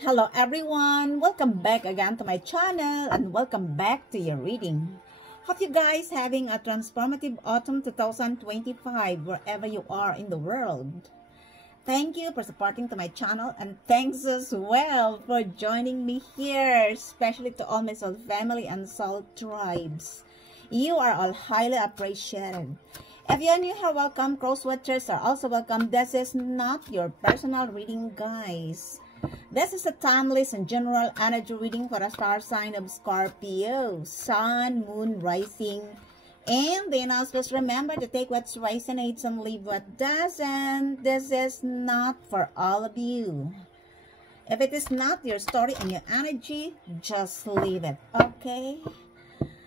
Hello everyone, welcome back again to my channel and welcome back to your reading. Hope you guys having a transformative autumn 2025 wherever you are in the world. Thank you for supporting to my channel and thanks as well for joining me here, especially to all my soul family and soul tribes. You are all highly appreciated. If you are new here, welcome. Cross watchers are also welcome. This is not your personal reading, guys. This is a timeless and general energy reading for a star sign of Scorpio, Sun, Moon, Rising, and Venus. Just remember to take what resonates and leave what doesn't. This is not for all of you. If it is not your story and your energy, just leave it, okay?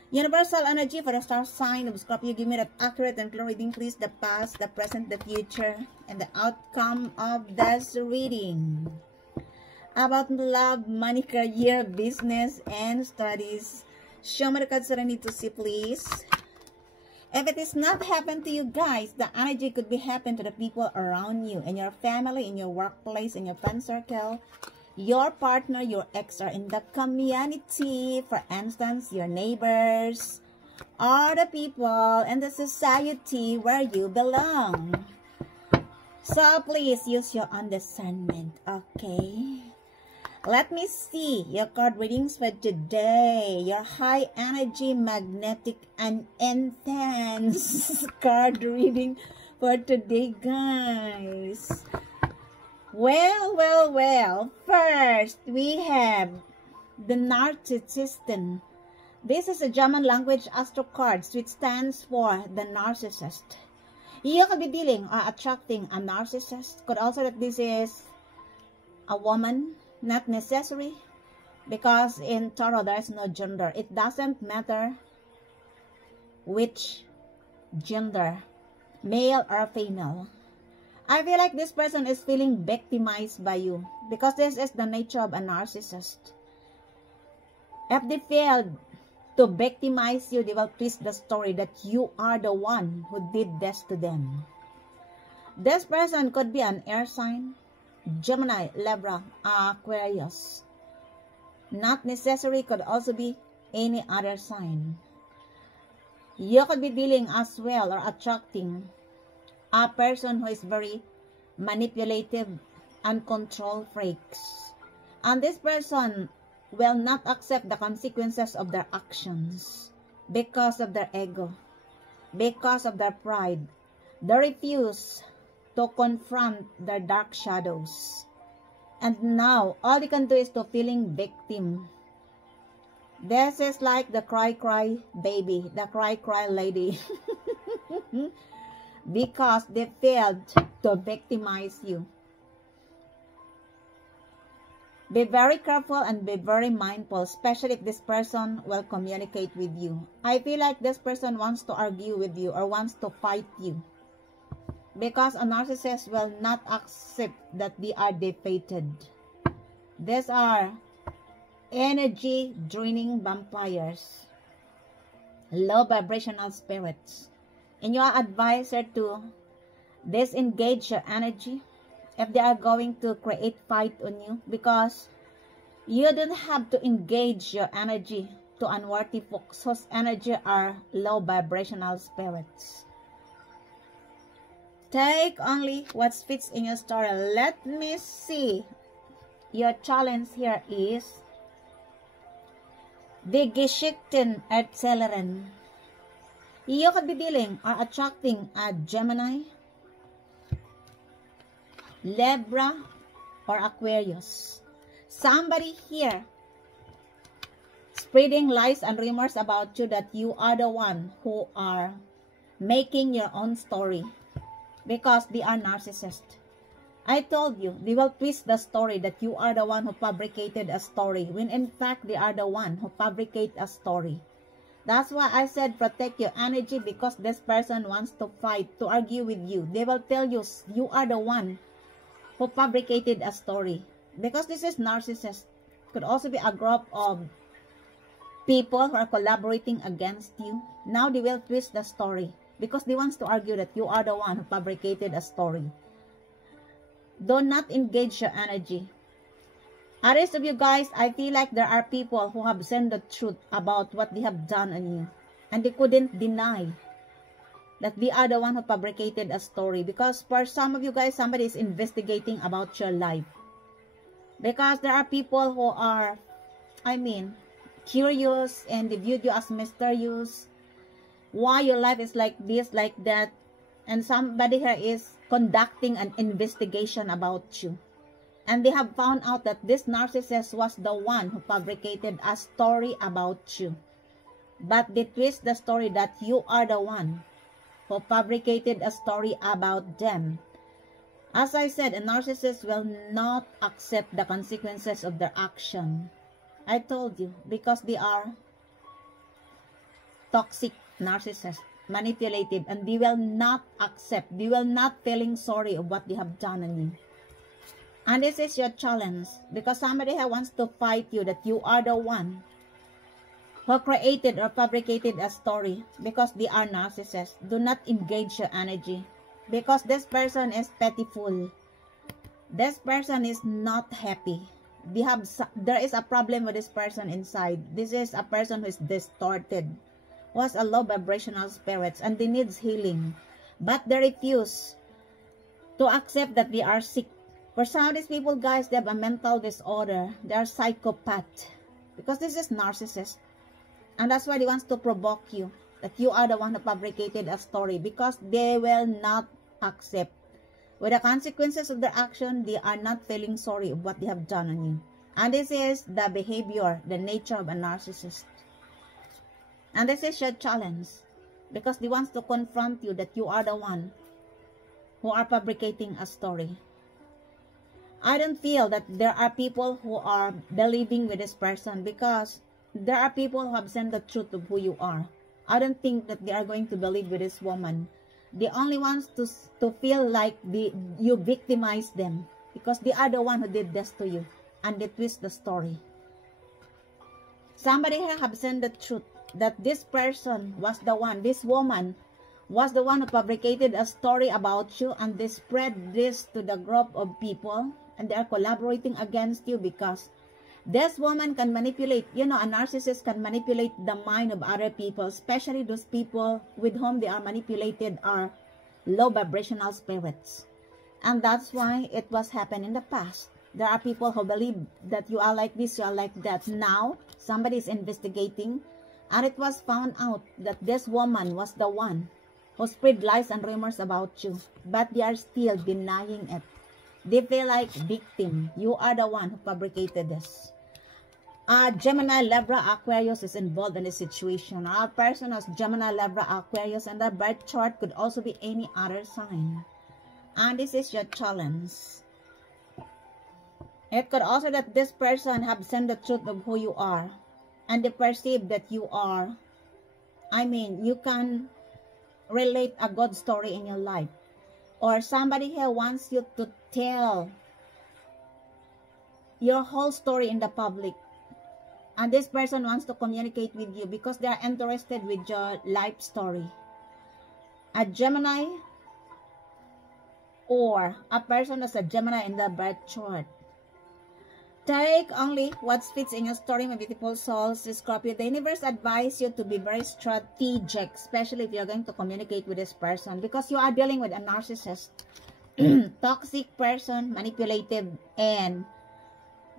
Universal energy for the star sign of Scorpio. Give me that accurate and clear reading, please. The past, the present, the future, and the outcome of this reading. About love, money, career, business, and studies. Show me the cards that I need to see, please. If it is not happened to you guys, the energy could be happening to the people around you, in your family, in your workplace, in your friend circle, your partner, your ex, or in the community. For instance, your neighbors, or the people in the society where you belong. So please use your own discernment, okay? Let me see your card readings for today. Your high energy, magnetic, and intense card reading for today, guys. Well. First, we have the Narcissist. This is a German language astro cards, which stands for the narcissist. You could be dealing or attracting a narcissist. Could also that this is a woman. Not necessary, because in tarot there is no gender. It doesn't matter which gender, male or female. I feel like this person is feeling victimized by you, because this is the nature of a narcissist. If they failed to victimize you, they will twist the story that you are the one who did this to them. This person could be an air sign, Gemini, Libra, Aquarius. Not necessary, could also be any other sign. You could be dealing as well or attracting a person who is very manipulative and control freaks. And this person will not accept the consequences of their actions because of their ego, because of their pride. They refuse to confront their dark shadows. And now, all they can do is to feeling victim. This is like the cry baby, the cry lady. Because they failed to victimize you. Be very careful and be very mindful, especially if this person will communicate with you. I feel like this person wants to argue with you or wants to fight you. Because a narcissist will not accept that they are defeated. These are energy draining vampires, low vibrational spirits. And you are advised to disengage your energy if they are going to create fight on you, because you don't have to engage your energy to unworthy folks whose energy are low vibrational spirits. Take only what fits in your story. Let me see. Your challenge here is the Geschichten erzählerin. You could be dealing or attracting a Gemini, Libra, or Aquarius. Somebody here spreading lies and rumors about you that you are the one who are making your own story. Because they are narcissists. I told you, they will twist the story that you are the one who fabricated a story, when in fact they are the one who fabricate a story. That's why I said protect your energy, because this person wants to fight, to argue with you. They will tell you, you are the one who fabricated a story. Because this is narcissist. Could also be a group of people who are collaborating against you. Now they will twist the story. Because they want to argue that you are the one who fabricated a story. Do not engage your energy. Others of you guys, I feel like there are people who have said the truth about what they have done on you. And they couldn't deny that they are the one who fabricated a story. Because for some of you guys, somebody is investigating about your life. Because there are people who are, curious, and they viewed you as mysterious. Why your life is like this, like that. And somebody here is conducting an investigation about you. And they have found out that this narcissist was the one who fabricated a story about you. But they twist the story that you are the one who fabricated a story about them. As I said, a narcissist will not accept the consequences of their action. I told you, because they are toxic narcissists, manipulative, and they will not accept, they will not feeling sorry of what they have done on you. And this is your challenge, because somebody here wants to fight you that you are the one who created or fabricated a story, because they are narcissists. Do not engage your energy, because this person is pitiful. This person is not happy. There is a problem with this person inside. This is a person who is distorted, who has a low vibrational spirits, and they needs healing. But they refuse to accept that they are sick. For some of these people, guys, they have a mental disorder. They are psychopath. Because this is narcissist. And that's why they want to provoke you. That you are the one who fabricated a story. Because they will not accept. With the consequences of their action, they are not feeling sorry of what they have done on you. And this is the behavior, the nature of a narcissist. And this is your challenge. Because they want to confront you that you are the one who are fabricating a story. I don't feel that there are people who are believing with this person, because there are people who have seen the truth of who you are. I don't think that they are going to believe with this woman. They only want to feel like you victimize them, because they are the one who did this to you, and they twist the story. Somebody here have seen the truth that this person was the one, this woman was the one who fabricated a story about you, and they spread this to the group of people. And they are collaborating against you, because this woman can manipulate, a narcissist can manipulate the mind of other people, especially those people with whom they are manipulated are low vibrational spirits. And that's why it was happened in the past. There are people who believe that you are like this, you are like that. Now, somebody is investigating, and it was found out that this woman was the one who spread lies and rumors about you. But they are still denying it. They feel like victim. You are the one who fabricated this. Gemini, Libra, Aquarius is involved in this situation. Our person has Gemini, Libra, Aquarius, and their birth chart could also be any other sign. And this is your challenge. It could also that this person have seen the truth of who you are. And they perceive that you are, you can relate a good story in your life. Or somebody here wants you to tell your whole story in the public. And this person wants to communicate with you because they are interested with your life story. A Gemini or a person that's a Gemini in the birth chart. Take only what fits in your story, my beautiful souls. Scorpio, the universe advises you to be very strategic, especially if you're going to communicate with this person, because you are dealing with a narcissist, toxic person, manipulative, and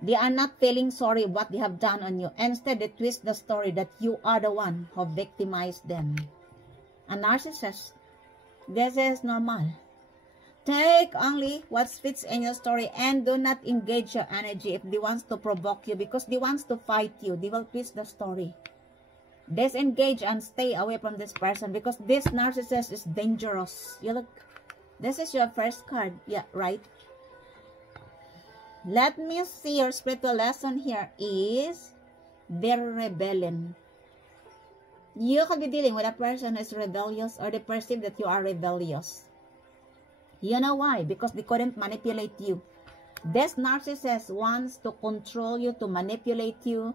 they are not feeling sorry what they have done on you. Instead, they twist the story that you are the one who victimized them. A narcissist, this is normal. Take only what fits in your story and do not engage your energy if they want to provoke you, because they want to fight you. They will twist the story. Disengage and stay away from this person, because this narcissist is dangerous. You look, this is your first card. Yeah, right? Let me see, your spiritual lesson here is their rebellion. You could be dealing with a person who is rebellious, or they perceive that you are rebellious. You know why? Because they couldn't manipulate you. This narcissist wants to control you, to manipulate you,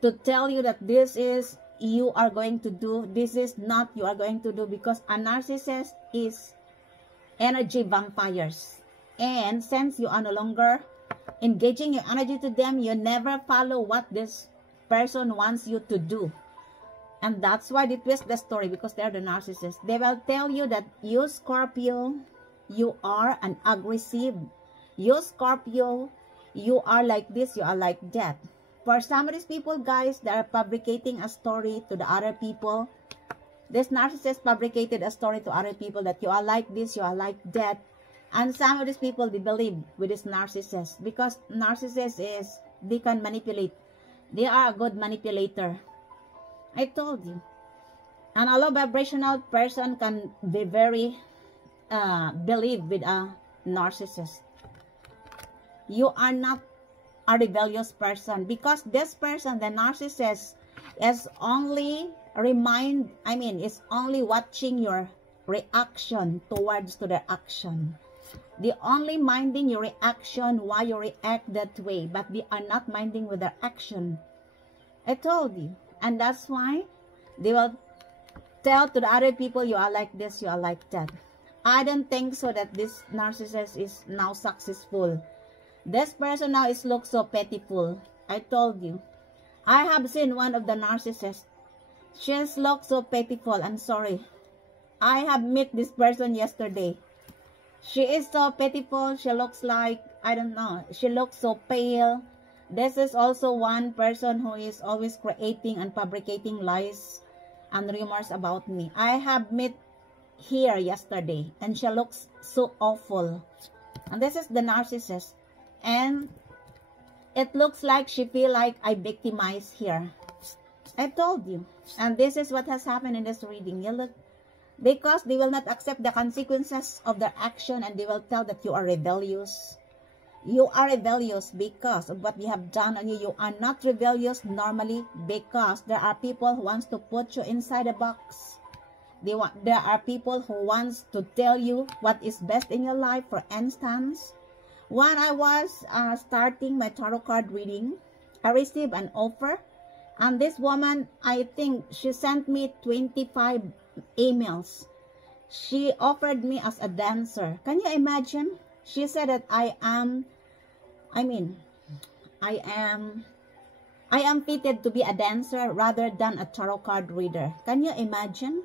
to tell you that this is you are going to do, this is not you are going to do, because a narcissist is energy vampires. And since you are no longer engaging your energy to them, you never follow what this person wants you to do. And that's why they twist the story, because they're the narcissist. They will tell you that you, Scorpio, you are an aggressive. You, Scorpio, you are like this, you are like that. For some of these people, guys, they are fabricating a story to the other people. This narcissist fabricated a story to other people that you are like this, you are like that. And some of these people, they believe with this narcissist, because narcissist is, they can manipulate. They are a good manipulator. I told you. And a low vibrational person can be very believe with a narcissist. You are not a rebellious person, because this person, the narcissist, is only is only watching your reaction towards to their action. They only minding your reaction, why you react that way, but they are not minding with their action. I told you. And that's why they will tell to the other people, you are like this, you are like that. I don't think so that this narcissist is now successful. This person now is look so pitiful. I told you. I have seen one of the narcissists. She's look so pitiful. I'm sorry. I have met this person yesterday. She is so pitiful. She looks like, I don't know, she looks so pale. This is also one person who is always creating and fabricating lies and rumors about me. I have met here yesterday, and she looks so awful. And this is the narcissist. And it looks like she feel like I victimized here. I told you. And this is what has happened in this reading. You look, because they will not accept the consequences of their action, and they will tell that you are rebellious. You are rebellious because of what they have done on you. You are not rebellious normally because there are people who wants to put you inside a box. There are people who wants to tell you what is best in your life. For instance, when I was starting my tarot card reading, I received an offer. And this woman, I think she sent me 25 emails. She offered me as a dancer. Can you imagine? She said that I am fitted to be a dancer rather than a tarot card reader. Can you imagine?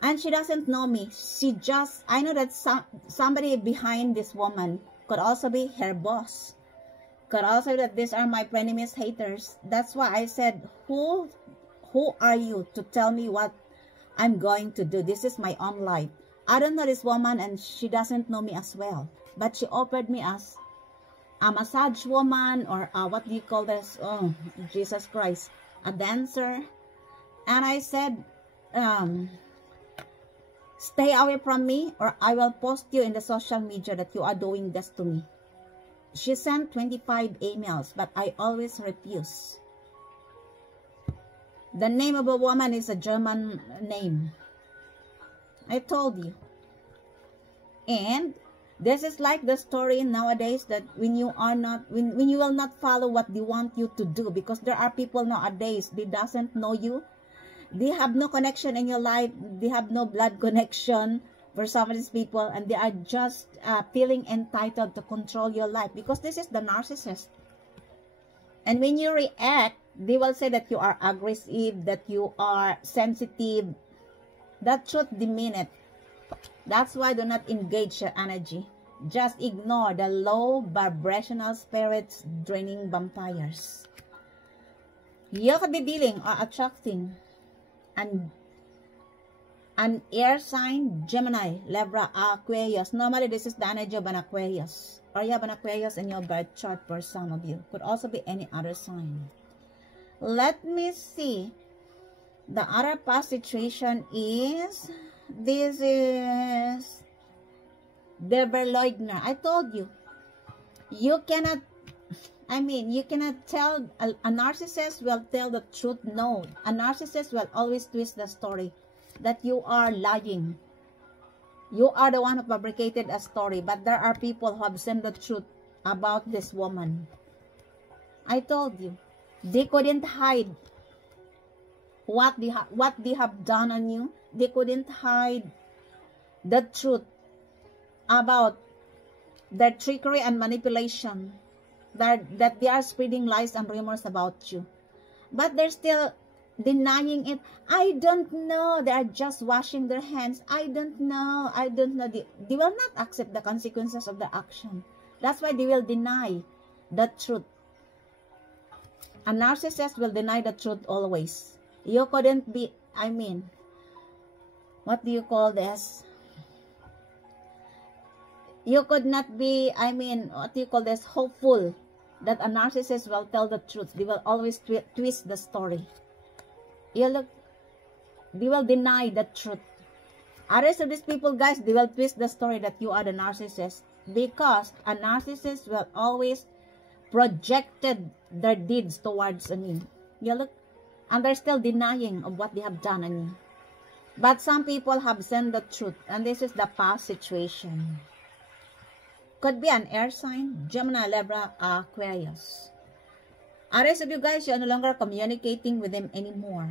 And she doesn't know me. I know that somebody behind this woman could also be her boss. Could also be that these are my frenemies, haters. That's why I said, who are you to tell me what I'm going to do? This is my own life. I don't know this woman, and she doesn't know me as well. But she offered me as a massage woman, or what do you call this? Oh, Jesus Christ. A dancer. And I said, stay away from me, or I will post you in the social media that you are doing this to me. She sent 25 emails, but I always refuse. The name of a woman is a German name. I told you. And this is like the story nowadays, that when you will not follow what they want you to do, because there are people nowadays, they doesn't know you. They have no connection in your life. They have no blood connection for some of these people, and they are just feeling entitled to control your life, because this is the narcissist. And when you react, they will say that you are aggressive, that you are sensitive. That should demean it. That's why do not engage your energy. Just ignore the low vibrational spirits draining vampires. You could be dealing or attracting an air sign, Gemini, Libra, Aquarius. Normally, this is the energy of an Aquarius. Or you have an Aquarius in your birth chart for some of you. Could also be any other sign. Let me see. The other past situation is, this is the Verleugner. I told you. You cannot tell, a narcissist will tell the truth. No, a narcissist will always twist the story that you are lying. You are the one who fabricated a story, but there are people who have seen the truth about this woman. I told you, they couldn't hide what they have done on you. They couldn't hide the truth about their trickery and manipulation. that they are spreading lies and rumors about you. But they're still denying it. I don't know. They are just washing their hands. I don't know. I don't know. They will not accept the consequences of their action. That's why they will deny the truth. A narcissist will deny the truth always. You couldn't be, I mean, what do you call this? You could not be, I mean, what do you call this? Hopeful that a narcissist will tell the truth. They will always twist the story. You look, they will deny the truth. Others of these people, guys, they will twist the story that you are the narcissist, because a narcissist will always projected their deeds towards me. You look, and they're still denying of what they have done on me. But some people have said the truth, and this is the past situation. Could be an air sign, Gemini, Libra, Aquarius. Others of you guys, you are no longer communicating with them anymore.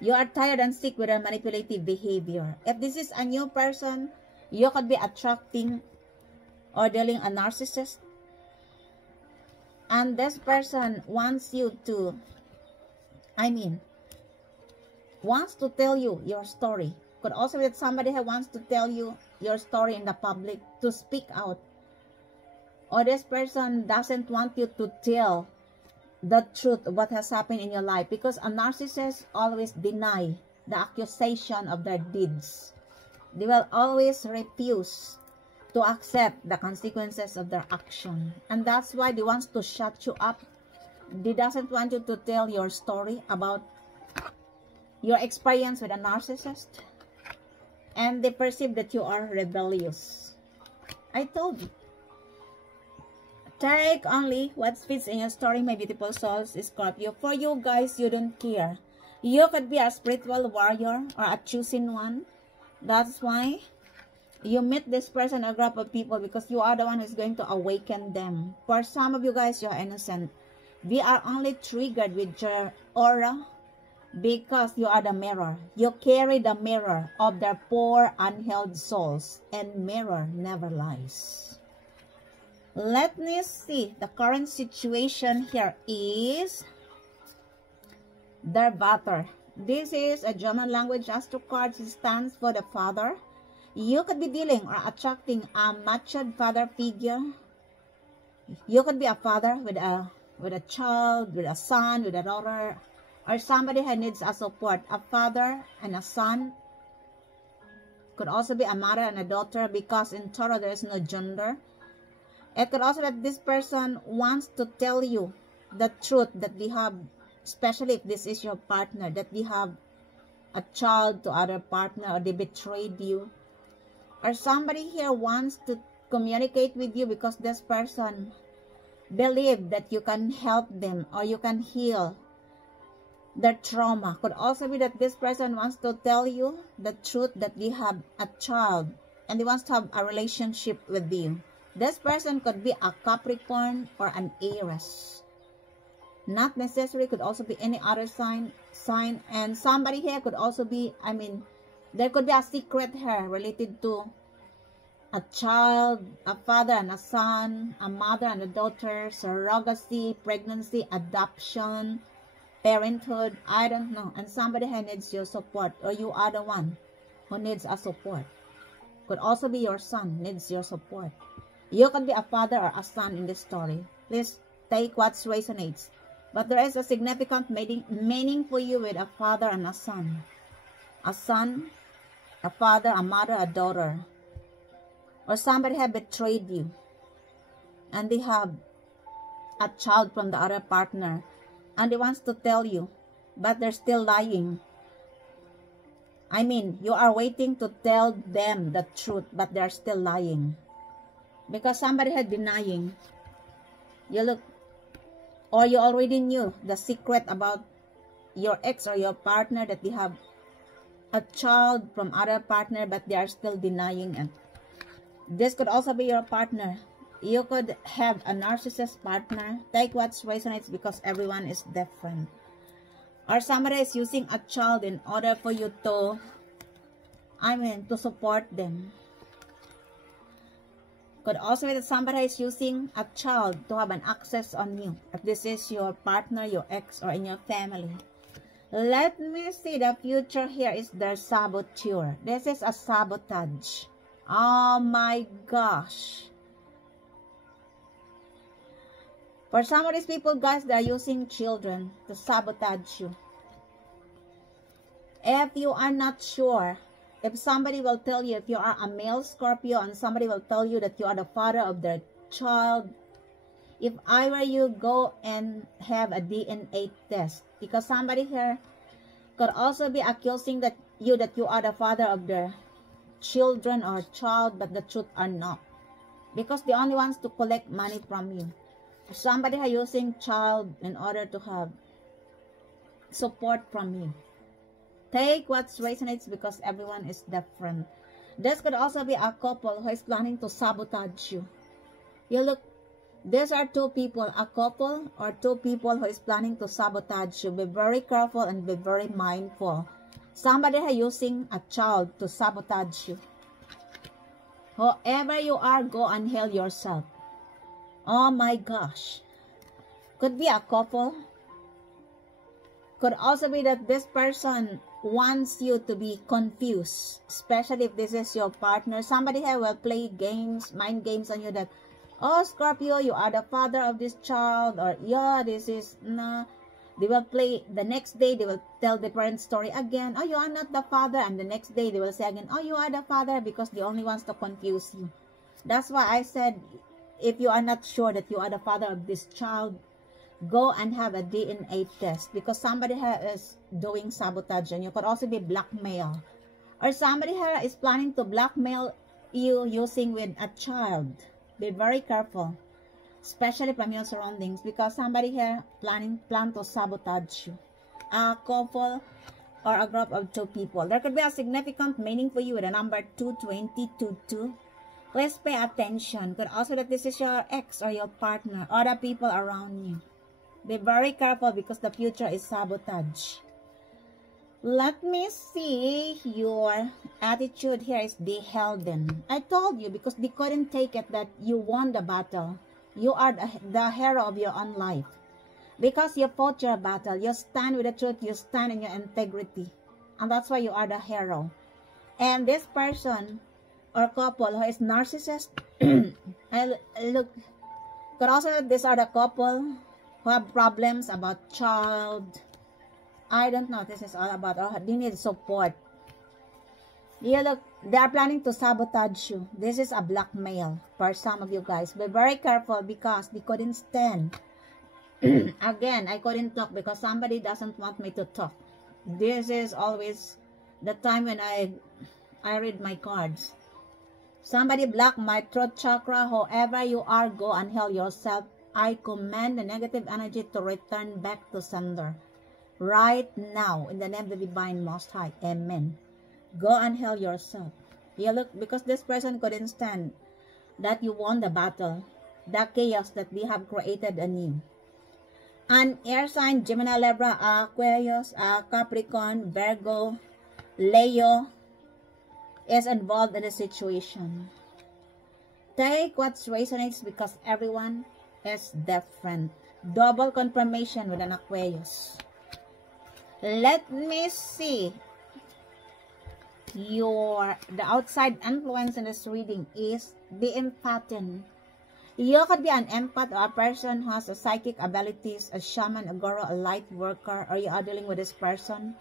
You are tired and sick with their manipulative behavior. If this is a new person, you could be attracting or dealing a narcissist. And this person wants you to, I mean, wants to tell you your story. Could also be that somebody who wants to tell you your story in the public, to speak out. Or this person doesn't want you to tell the truth of what has happened in your life, because a narcissist always deny the accusation of their deeds. They will always refuse to accept the consequences of their action. And that's why they want to shut you up. They doesn't want you to tell your story about your experience with a narcissist. And they perceive that you are rebellious. I told you. Take only what fits in your story, my beautiful souls, Scorpio. For you guys, you don't care. You could be a spiritual warrior or a chosen one. That's why you meet this person, a group of people, because you are the one who's going to awaken them. For some of you guys, you are innocent. We are only triggered with your aura because you are the mirror. You carry the mirror of their poor, unhealed souls. And mirror never lies. Let me see. The current situation here is their Vater. This is a German language astro card. It stands for the father. You could be dealing or attracting a matured father figure. You could be a father with a child, with a son, with a daughter, or somebody who needs a support. A father and a son. Could also be a mother and a daughter, because in Tauro there is no gender. It could also be that this person wants to tell you the truth that we have, especially if this is your partner, that we have a child to other partner, or they betrayed you. Or somebody here wants to communicate with you because this person believes that you can help them or you can heal their trauma. Could also be that this person wants to tell you the truth that they have a child and they want to have a relationship with you. This person could be a Capricorn or an Aries. Not necessarily, could also be any other sign. And somebody here could also be, I mean, there could be a secret here related to a child, a father and a son, a mother and a daughter, surrogacy, pregnancy, adoption, parenthood, I don't know. And somebody who needs your support, or you are the one who needs a support. Could also be your son needs your support. You could be a father or a son in this story. Please take what resonates. But there is a significant meaning for you with a father and a son. A son, a father, a mother, a daughter. Or somebody have betrayed you. And they have a child from the other partner. And they wants to tell you. But they're still lying. I mean, you are waiting to tell them the truth. But they're still lying. Because somebody had denying. You look, or you already knew the secret about your ex or your partner, that they have a child from other partner, but they are still denying it. This could also be your partner. You could have a narcissist partner. Take what resonates, because everyone is different. Or somebody is using a child in order for you to, I mean, to support them. Could also be that somebody is using a child to have an access on you. If this is your partner, your ex, or in your family. Let me see. The future here is their saboteur. This is a sabotage. Oh my gosh. For some of these people, guys, they are using children to sabotage you. If you are not sure, if somebody will tell you, if you are a male Scorpio and somebody will tell you that you are the father of their child, if I were you, go and have a DNA test. Because somebody here could also be accusing that you are the father of their children or child, but the truth are not. Because they only wants to collect money from you. Somebody are using child in order to have support from you. Take what resonates because everyone is different. This could also be a couple who is planning to sabotage you. You look, these are two people, a couple or two people who is planning to sabotage you. Be very careful and be very mindful. Somebody is using a child to sabotage you. Whoever you are, go and heal yourself. Oh my gosh. Could be a couple. Could also be that this person wants you to be confused, especially if this is your partner. Somebody here will play games, mind games on you that, oh, Scorpio, you are the father of this child, or yeah, this is, nah. They will play, the next day, they will tell the parent story again, oh, you are not the father, and the next day, they will say again, oh, you are the father, because they only wants to confuse you. That's why I said, if you are not sure that you are the father of this child, go and have a DNA test, because somebody here is doing sabotage, and you could also be blackmail, or somebody here is planning to blackmail you using with a child. Be very careful, especially from your surroundings, because somebody here plan to sabotage you. A couple or a group of two people. There could be a significant meaning for you with a number 22022. Please pay attention. Could also that this is your ex or your partner, other people around you. Be very careful because the future is sabotage. Let me see. Your attitude here is beholden. I told you because they couldn't take it that you won the battle. You are the hero of your own life. Because you fought your battle. You stand with the truth. You stand in your integrity. And that's why you are the hero. And this person or couple who is narcissist. Look. Could also these are the couple who have problems about child. I don't know what this is all about. Or they need support. Yeah, look, they are planning to sabotage you. This is a blackmail for some of you guys. Be very careful because they couldn't stand. Again, I couldn't talk because somebody doesn't want me to talk. This is always the time when I read my cards. Somebody blocked my throat chakra. Whoever you are, go and heal yourself. I command the negative energy to return back to sender. Right now, in the name of the Divine Most High. Amen. Go and heal yourself. Yeah, look, because this person couldn't stand that you won the battle. The chaos that they have created anew. An air sign, Gemini, Libra, Aquarius, Capricorn, Virgo, Leo is involved in the situation. Take what resonates because everyone is different. Double confirmation with an Aquarius. Let me see. The outside influence in this reading is the empath. You could be an empath or a person who has a psychic abilities, a shaman, a guru, a light worker, or you are dealing with this person,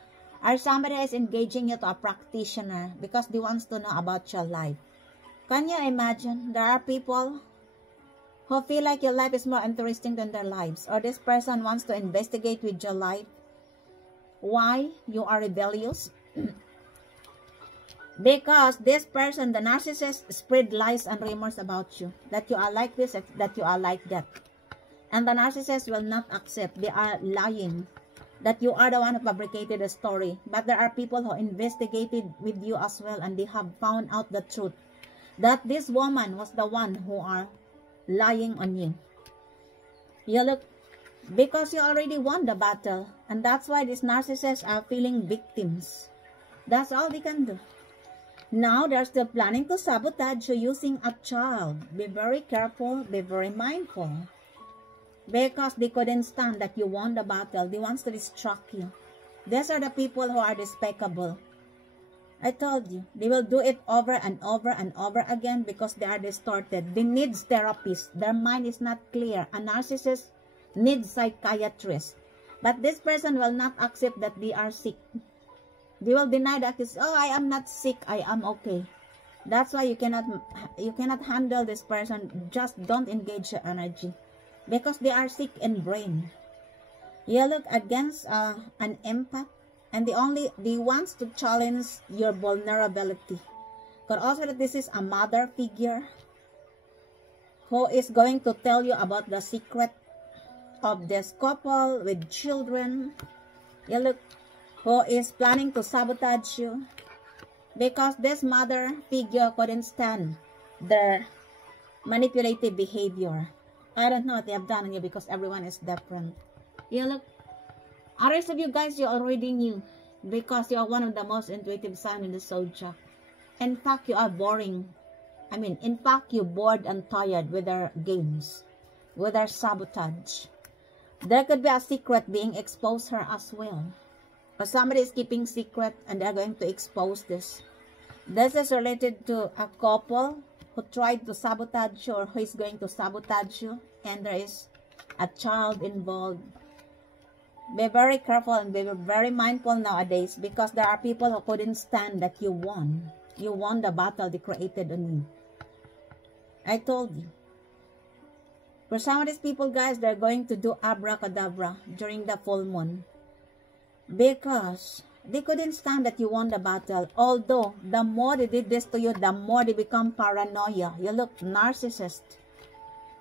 or somebody is engaging you to a practitioner because they wants to know about your life. Can you imagine? There are people who feel like your life is more interesting than their lives, or this person wants to investigate with your life. Why? You are rebellious. Because this person, the narcissist, spread lies and rumors about you. That you are like this, that you are like that. And the narcissist will not accept. They are lying. That you are the one who fabricated the story. But there are people who investigated with you as well. And they have found out the truth. That this woman was the one who are lying on you. You look, because you already won the battle. And that's why these narcissists are feeling victims. That's all they can do. Now, they're still planning to sabotage you using a child. Be very careful, be very mindful. Because they couldn't stand that you won the battle. They want to distract you. These are the people who are despicable. I told you, they will do it over and over and over again because they are distorted. They need therapists. Their mind is not clear. A narcissist needs psychiatrists. But this person will not accept that they are sick. They will deny that, oh, I am not sick, I am okay. That's why you cannot handle this person. Just don't engage your energy. Because they are sick in brain. You look against an empath. And they want to challenge your vulnerability. But also that this is a mother figure who is going to tell you about the secret of this couple with children. You look, who is planning to sabotage you. Because this mother figure couldn't stand their manipulative behavior. I don't know what they have done on you because everyone is different. You look, others of you guys, you already knew because you are one of the most intuitive sign in the zodiac. In fact, you are boring. In fact, you're bored and tired with their games, with their sabotage. There could be a secret being exposed here as well. Or somebody is keeping secret and they're going to expose this. This is related to a couple who tried to sabotage you or who is going to sabotage you. And there is a child involved. Be very careful and be very mindful nowadays because there are people who couldn't stand that you won. You won the battle they created on you. I told you. For some of these people, guys, they're going to do abracadabra during the full moon. Because they couldn't stand that you won the battle. Although, the more they did this to you, the more they become paranoia. You look narcissist.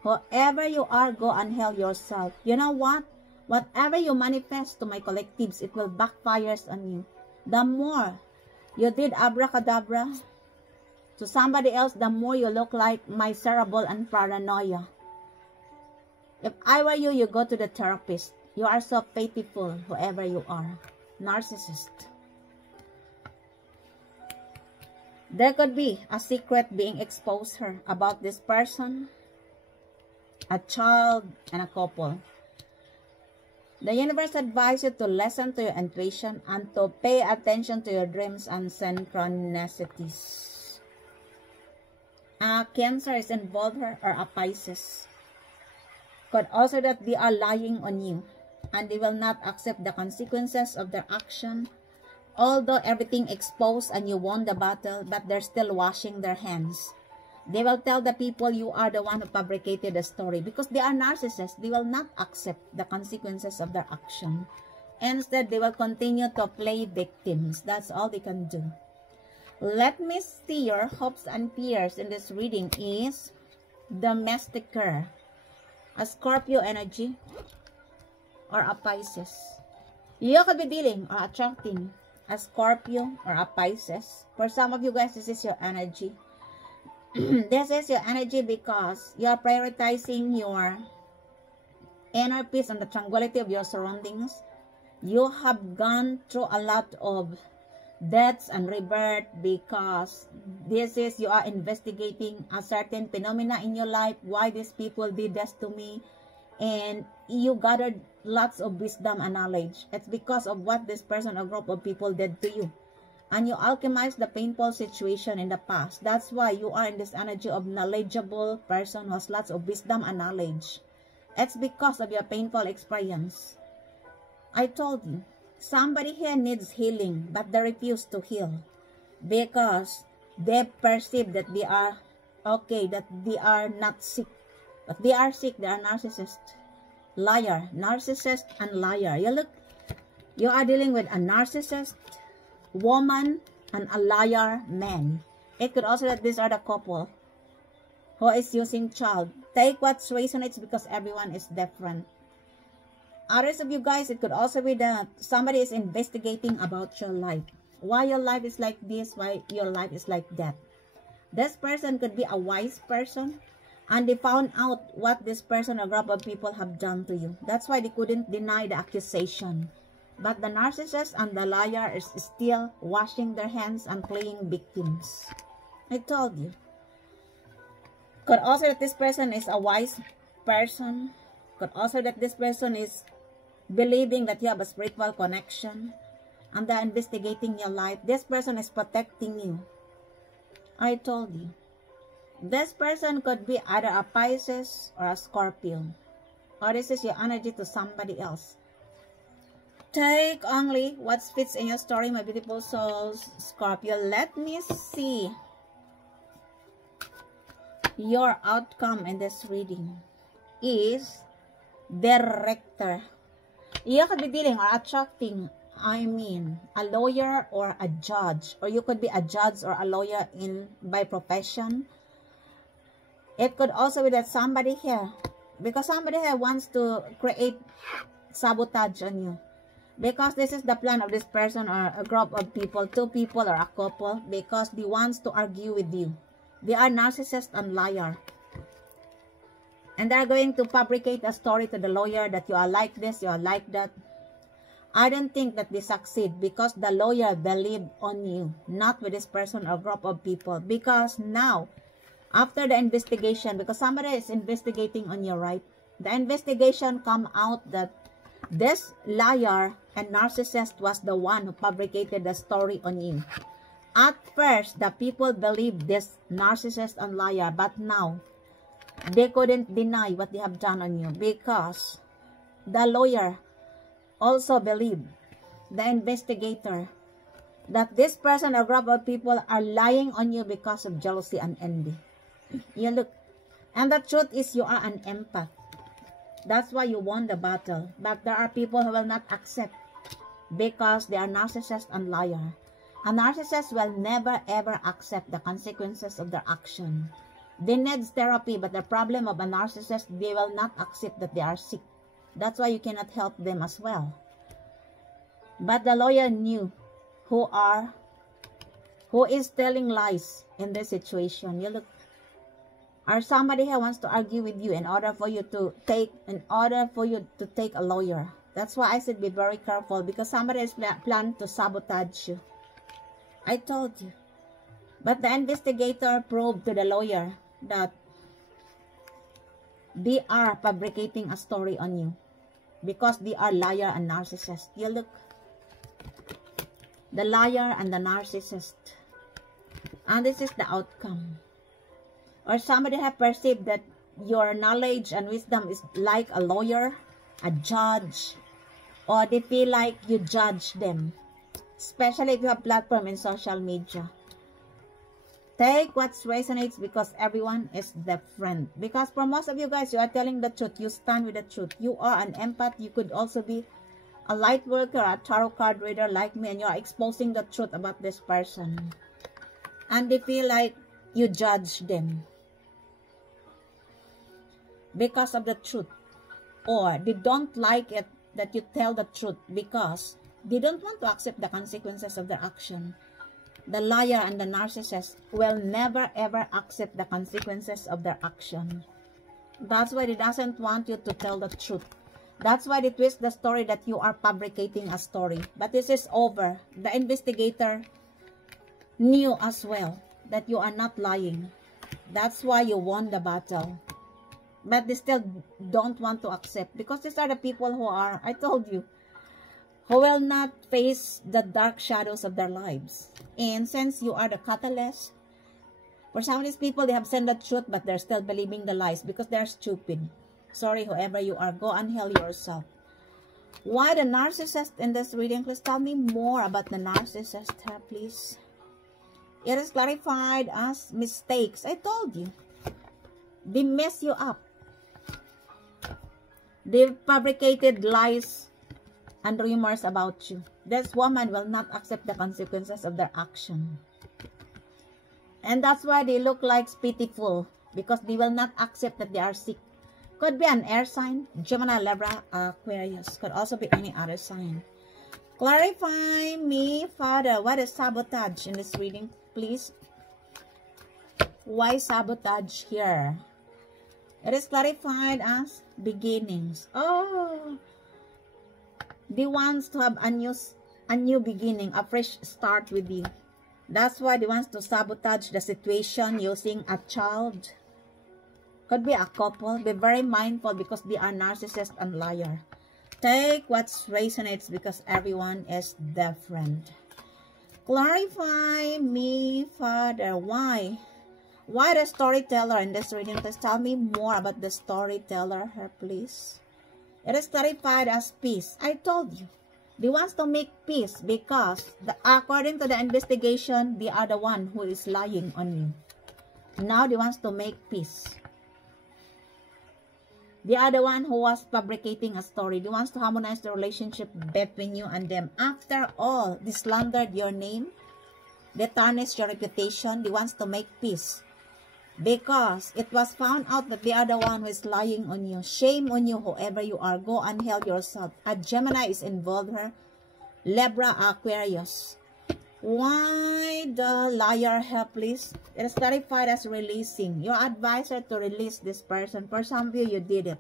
Whoever you are, go and hell yourself. You know what? Whatever you manifest to my collectives, it will backfire on you. The more you did abracadabra to somebody else, the more you look like miserable and paranoia. If I were you, you go to the therapist. You are so pitiful, whoever you are. Narcissist. There could be a secret being exposed here about this person, a child, and a couple. The universe advises you to listen to your intuition and to pay attention to your dreams and synchronicities. A Cancer is involved here, or a Pisces. Could also that they are lying on you and they will not accept the consequences of their action. Although everything exposed and you won the battle, but they're still washing their hands. They will tell the people you are the one who fabricated the story because they are narcissists. They will not accept the consequences of their action. Instead, they will continue to play victims. That's all they can do. Let me see your hopes and fears in this reading is Domesticer, a Scorpio energy, or a Pisces. You could be dealing or attracting a Scorpio or a Pisces. For some of you guys, this is your energy. This is your energy because you are prioritizing your inner peace and the tranquility of your surroundings. You have gone through a lot of deaths and rebirth because this is you are investigating a certain phenomena in your life. Why these people did this to me? And you gathered lots of wisdom and knowledge. It's because of what this person or group of people did to you. And you alchemize the painful situation in the past. That's why you are in this energy of knowledgeable person who has lots of wisdom and knowledge. It's because of your painful experience. I told you, somebody here needs healing, but they refuse to heal. Because they perceive that they are okay, that they are not sick. But they are sick, they are narcissist. Liar, narcissist and liar. You are dealing with a narcissist woman and a liar man. It could also that these are the couple who is using child. Take what resonates because everyone is different. Others of you guys, it could also be that somebody is investigating about your life. Why your life is like this, why your life is like that. This person could be a wise person and they found out what this person or group of people have done to you. That's why they couldn't deny the accusation. But the narcissist and the liar is still washing their hands and playing victims. I told you. Could also that this person is a wise person. Could also that this person is believing that you have a spiritual connection. And they're investigating your life. This person is protecting you. I told you. This person could be either a Pisces or a Scorpio. Or this is your energy to somebody else. Take only what fits in your story, my beautiful souls. Scorpio, let me see your outcome in this reading is director. You could be dealing or attracting, a lawyer or a judge. Or you could be a judge or a lawyer by profession. It could also be that somebody here, because somebody here wants to create sabotage on you. Because this is the plan of this person or a group of people, 2 people or a couple, because they wants to argue with you. They are narcissist and liar. And they're going to fabricate a story to the lawyer that you are like this, you are like that. I don't think that they succeed because the lawyer believed on you, not with this person or group of people. Because now, after the investigation, because somebody is investigating on you, right? The investigation come out that this liar and narcissist was the one who fabricated the story on you. At first, the people believed this narcissist and liar, but now, they couldn't deny what they have done on you because the lawyer also believed, the investigator, that this person or group of people are lying on you because of jealousy and envy. You look, and the truth is you are an empath. That's why you won the battle. But there are people who will not accept because they are narcissist and liar. A narcissist will never ever accept the consequences of their action. They need therapy, but the problem of a narcissist, they will not accept that they are sick. That's why you cannot help them as well. But the lawyer knew who is telling lies in this situation. You look, or somebody who wants to argue with you in order for you to take a lawyer. That's why I said be very careful because somebody is planning to sabotage you. I told you. But the investigator proved to the lawyer that they are fabricating a story on you because they are liar and narcissist. You look, the liar and the narcissist. And this is the outcome. Or somebody have perceived that your knowledge and wisdom is like a lawyer, a judge, or they feel like you judge them, especially if you have platform in social media. Take what resonates because everyone is different. Because for most of you guys, you are telling the truth. You stand with the truth. You are an empath. You could also be a light worker, a tarot card reader like me, and you are exposing the truth about this person. And they feel like you judge them because of the truth. Or they don't like it that you tell the truth because they don't want to accept the consequences of their action. The liar and the narcissist will never ever accept the consequences of their action. That's why they doesn't want you to tell the truth. That's why they twist the story that you are fabricating a story. But this is over. The investigator knew as well that you are not lying. That's why you won the battle. But they still don't want to accept because these are the people who are, I told you, who will not face the dark shadows of their lives. And since you are the catalyst, for some of these people, they have said the truth, but they're still believing the lies because they're stupid. Sorry, whoever you are, go and heal yourself. Why the narcissist in this reading? Please tell me more about the narcissist here, please. It is clarified as mistakes. I told you. They mess you up. They fabricated lies and rumors about you. This woman will not accept the consequences of their action. And that's why they look like pitiful, because they will not accept that they are sick. Could be an air sign, Gemini, Libra, Aquarius. Could also be any other sign. Clarify me, Father, what is sabotage in this reading, please? Why sabotage here? It is clarified as beginnings. Oh, They wants to have a new beginning, a fresh start with you. That's why they wants to sabotage the situation using a child. Could be a couple. Be very mindful because they are narcissist and liar. Take what resonates because everyone is different. Clarify me, Father. Why? Why the storyteller in this reading? Please tell me more about the storyteller here, please. It is clarified as peace. I told you. They wants to make peace because according to the investigation, they are the one who is lying on you. Now they wants to make peace. They are the one who was fabricating a story. They wants to harmonize the relationship between you and them. After all, they slandered your name. They tarnished your reputation. They wants to make peace. Because it was found out that they are the one who is lying on you. Shame on you, whoever you are. Go and help yourself. A Gemini is involved here. Libra, Aquarius. Why the liar here, please? It is clarified as releasing. Your advisor to release this person. For some of you, you did it.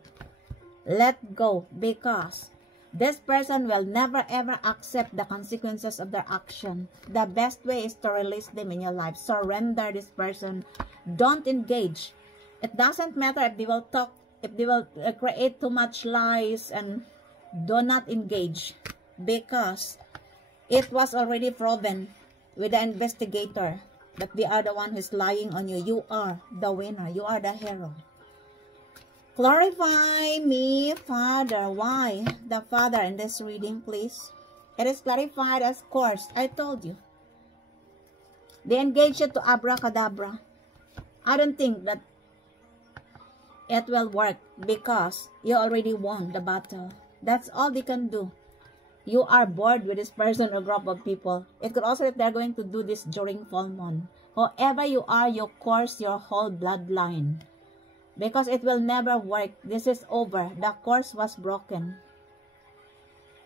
Let go. Because this person will never ever accept the consequences of their action. The best way is to release them in your life. Surrender this person. Don't engage. It doesn't matter if they will talk, if they will create too much lies, and do not engage. Because it was already proven with the investigator that they are the one who is lying on you. You are the winner. You are the hero. Clarify me, Father. Why the Father in this reading, please? It is clarified as course. I told you. They engage you to abracadabra. I don't think that it will work because you already won the battle. That's all they can do. You are bored with this person or group of people. It could also, if they're going to do this during full moon. Whoever you are, you curse your whole bloodline. Because it will never work. This is over. The curse was broken.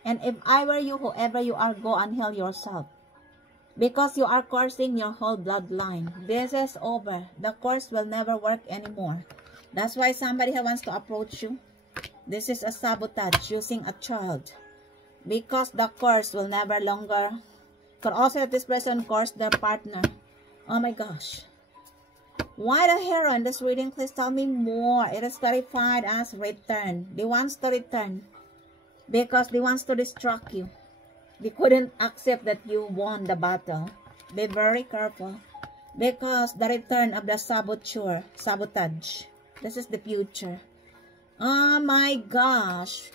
And if I were you, whoever you are, go and heal yourself. Because you are cursing your whole bloodline. This is over. The curse will never work anymore. That's why somebody who wants to approach you. This is a sabotage using a child. Because the curse will never longer. Could also have this person curse their partner. Oh my gosh. Why the hero in this reading? Please tell me more. It is clarified as return. They wants to return. Because they wants to distract you. They couldn't accept that you won the battle. Be very careful. Because the return of the saboteur, sabotage. This is the future. Oh my gosh.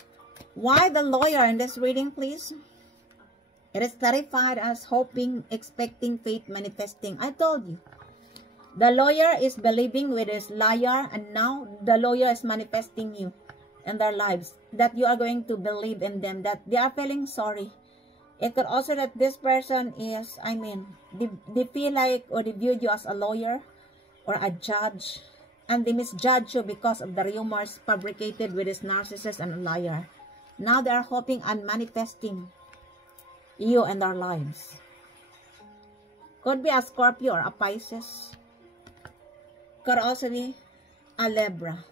Why the lawyer in this reading, please? It is clarified as hoping, expecting, faith, manifesting. I told you. The lawyer is believing with his liar, and now the lawyer is manifesting you in their lives. That you are going to believe in them. That they are feeling sorry. It could also that this person is, they feel like or they viewed you as a lawyer or a judge. And they misjudge you because of the rumors fabricated with this narcissist and a liar. Now they are hoping and manifesting you and their lives. Could be a Scorpio or a Pisces. Could also be a Libra.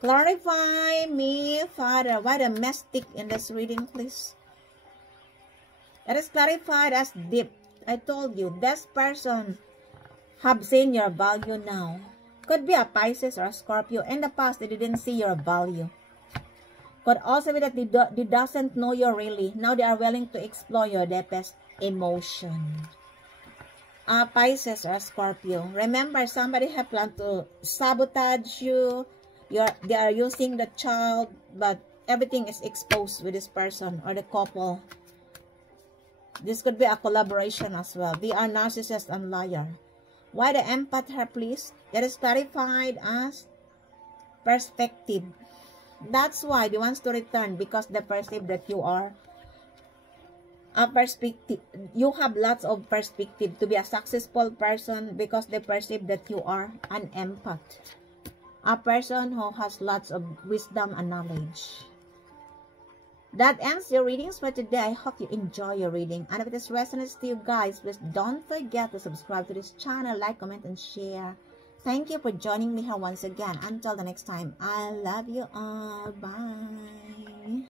Clarify me, Father. Why the mystic in this reading, please? It is clarified as deep. I told you, this person have seen your value now. Could be a Pisces or a Scorpio. In the past, they didn't see your value. Could also be that they doesn't know you really. Now they are willing to explore your deepest emotion. A Pisces or a Scorpio. Remember, somebody have planned to sabotage you. They are using the child, but everything is exposed with this person or the couple. This could be a collaboration as well. They are narcissist and liar. Why the empath here, please? It is clarified as perspective. That's why they wants to return, because they perceive that you are a perspective. You have lots of perspective to be a successful person because they perceive that you are an empath. A person who has lots of wisdom and knowledge. That ends your readings for today. I hope you enjoy your reading. And if this resonates to you guys, please don't forget to subscribe to this channel, like, comment, and share. Thank you for joining me here once again. Until the next time, I love you all. Bye.